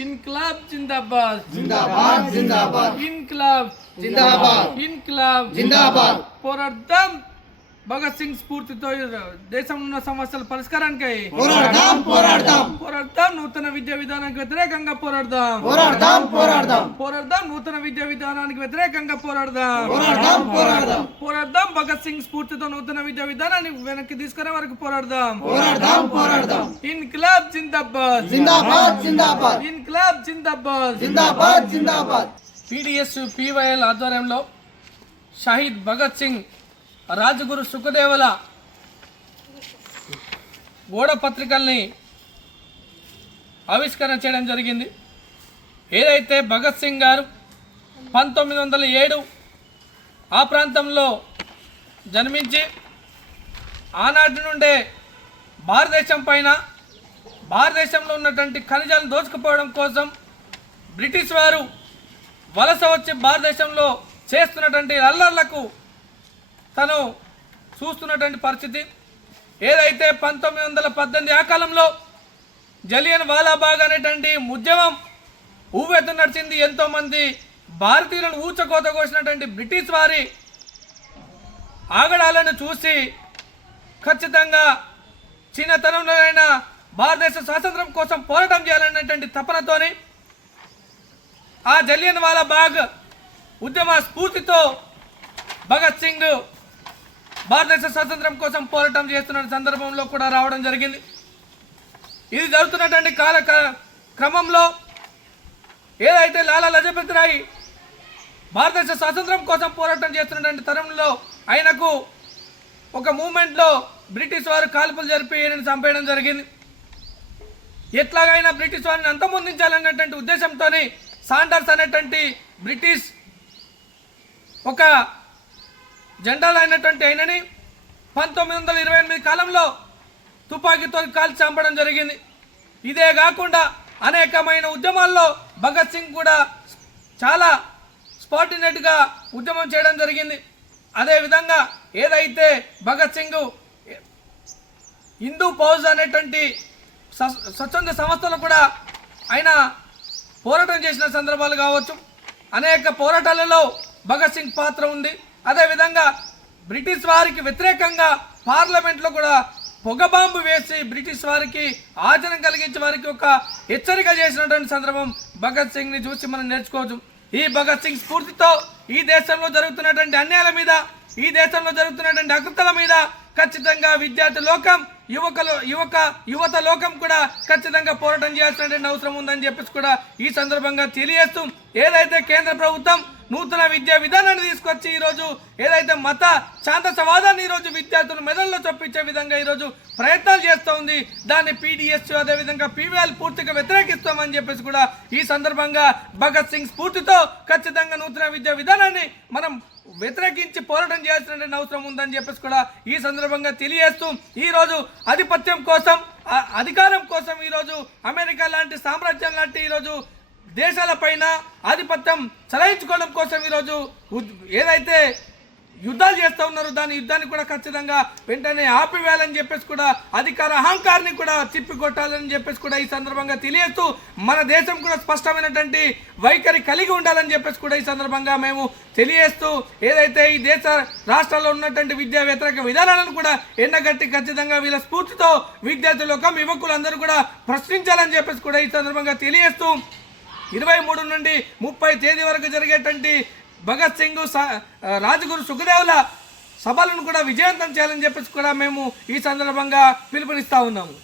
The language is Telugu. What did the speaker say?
इनकलाब जिंदाबाद जिंदाबाद जिंदाबाद इनकलाब जिंदाबाद इनकलाब जिंदाबाद పోరాడదాం భగత్ సింగ్ స్ఫూర్తితో దేశంలో ఉన్న సమస్యల పరిష్కారానికై పోరాడదాం పోరాడదాం పోరాడదాం నూతన విద్యా విధానానికి వ్యతిరేకంగా పోరాడదాం పోరాడదాం పోరాడదాం పోరాడదాం నూతన విద్యా విధానానికి వ్యతిరేకంగా పోరాడదాం పోరాడదాం పోరాడదాం పోరాడదాం భగత్ సింగ్ స్ఫూర్తితో నూతన విద్యా విధానాన్ని వెనక్కి తీసుకునే వరకు పోరాడదాం పోరాడదాం పోరాడదాం ఇన్కిలాబ్ జిందాబాద్ जिंदाबाद जिंदाबाद ఇన్కిలాబ్ జిందాబాద్ जिंदाबाद जिंदाबाद పీడిఎస్ పీవైఎల్ ఆధ్వర్యంలో షహీద్ భగత్ సింగ్ రాజగురు సుఖదేవుల గోడ పత్రికల్ని ఆవిష్కరణ చేయడం జరిగింది. ఏదైతే భగత్ సింగ్ గారు 1907 ఆ ప్రాంతంలో జన్మించి ఆనాటి నుండే భారతదేశంలో ఉన్నటువంటి ఖనిజాలను దోచుకుపోవడం కోసం బ్రిటిష్ వారు వలస వచ్చి భారతదేశంలో చేస్తున్నటువంటి అల్లర్లకు తను చూస్తున్నటువంటి పరిస్థితి. ఏదైతే 1918 ఆ కాలంలో జలియన్ వాలాబాగ్ అనేటువంటి ఉద్యమం ఊవెత్తు నడిచింది. ఎంతోమంది భారతీయులను ఊచకోత కోసినటువంటి బ్రిటిష్ వారి ఆగడాలను చూసి ఖచ్చితంగా చిన్నతనంలోనైనా భారతదేశ స్వాతంత్రం కోసం పోరాటం చేయాలనేటువంటి తపనతోని ఆ జలియన్ వాలాబాగ్ ఉద్యమ స్ఫూర్తితో భగత్ సింగ్ భారతదేశ స్వాతంత్రం కోసం పోరాటం చేస్తున్న సందర్భంలో కూడా రావడం జరిగింది. ఇది జరుగుతున్నటువంటి క్రమంలో ఏదైతే లాలా లజపతి రాయ్ భారతదేశ స్వాతంత్రం కోసం పోరాటం చేస్తున్నటువంటి తరంలో ఆయనకు ఒక మూమెంట్లో బ్రిటిష్ వారు కాల్పులు జరిపి ఈయనను చంపేయడం జరిగింది. ఎట్లాగైనా బ్రిటిష్ వారిని అంతమొందించాలనేటువంటి ఉద్దేశంతో సాండర్స్ అనేటువంటి బ్రిటిష్ ఒక జనరల్ అయినటువంటి ఆయనని 1928 కాలంలో తుపాకీతో కాల్చి చంపడం జరిగింది. ఇదే కాకుండా అనేకమైన ఉద్యమాల్లో భగత్ సింగ్ కూడా చాలా స్పాటినేట్గా ఉద్యమం చేయడం జరిగింది. అదేవిధంగా ఏదైతే భగత్ సింగ్ హిందూ ఫౌజ్ అనేటువంటి స్వచ్ఛంద సంస్థలు కూడా ఆయన పోరాటం చేసిన సందర్భాలు కావచ్చు. అనేక పోరాటాలలో భగత్ సింగ్ పాత్ర ఉంది. అదేవిధంగా బ్రిటిష్ వారికి వ్యతిరేకంగా పార్లమెంట్లో కూడా పొగబాంబు వేసి బ్రిటిష్ వారికి ఆచరణ కలిగించే వారికి ఒక హెచ్చరిక చేసినటువంటి సందర్భం భగత్ సింగ్ని చూసి మనం నేర్చుకోవచ్చు. ఈ భగత్ సింగ్ స్ఫూర్తితో ఈ దేశంలో జరుగుతున్నటువంటి అన్యాయాల మీద, ఈ దేశంలో జరుగుతున్నటువంటి అకృతల మీద ఖచ్చితంగా విద్యార్థి లోకం, యువత లోకం కూడా ఖచ్చితంగా పోరాటం చేయాల్సినటువంటి అవసరం ఉందని చెప్పేసి కూడా ఈ సందర్భంగా తెలియజేస్తూ, ఏదైతే కేంద్ర ప్రభుత్వం నూతన విద్యా విధానాన్ని తీసుకొచ్చి ఈరోజు ఏదైతే మత ఛాందసవాదాన్ని ఈరోజు విద్యార్థుల మెదడులో చొప్పించే విధంగా ఈరోజు ప్రయత్నాలు చేస్తూ ఉంది. దాన్ని పీడిఎస్ అదేవిధంగా పీవీఎల్ పూర్తిగా వ్యతిరేకిస్తామని చెప్పేసి కూడా ఈ సందర్భంగా భగత్ సింగ్ స్ఫూర్తితో ఖచ్చితంగా నూతన విద్యా విధానాన్ని మనం వ్యతిరేకించి పోరాటం చేయాల్సిన అవసరం ఉందని చెప్పేసి కూడా ఈ సందర్భంగా తెలియజేస్తూ, ఈరోజు ఆధిపత్యం కోసం, అధికారం కోసం ఈరోజు అమెరికా లాంటి సామ్రాజ్యం లాంటి ఈరోజు దేశాలపైన ఆధిపత్యం చలాయించుకోవడం కోసం ఈరోజు ఏదైతే యుద్ధాలు చేస్తూ ఉన్నారో యుద్ధాన్ని కూడా ఖచ్చితంగా వెంటనే ఆపివేయాలని చెప్పేసి కూడా అధికార అహంకారాన్ని కూడా తిప్పికొట్టాలని చెప్పేసి కూడా ఈ సందర్భంగా తెలియజేస్తూ, మన దేశం కూడా స్పష్టమైనటువంటి వైఖరి కలిగి ఉండాలని చెప్పేసి కూడా ఈ సందర్భంగా మేము తెలియజేస్తూ, ఏదైతే ఈ దేశ రాష్ట్రాల్లో ఉన్నటువంటి విద్యా వ్యతిరేక విధానాలను కూడా ఎండగట్టి ఖచ్చితంగా వీళ్ళ స్ఫూర్తితో విద్యార్థి లోకం, యువకులందరూ కూడా ప్రశ్నించాలని చెప్పేసి కూడా ఈ సందర్భంగా తెలియజేస్తూ, 23 నుండి 30 తేదీ వరకు జరిగేటువంటి భగత్ సింగ్ రాజగురు సుఖదేవుల సభలను కూడా విజయవంతం చేయాలని చెప్పేసి కూడా మేము ఈ సందర్భంగా పిలుపునిస్తా ఉన్నాము.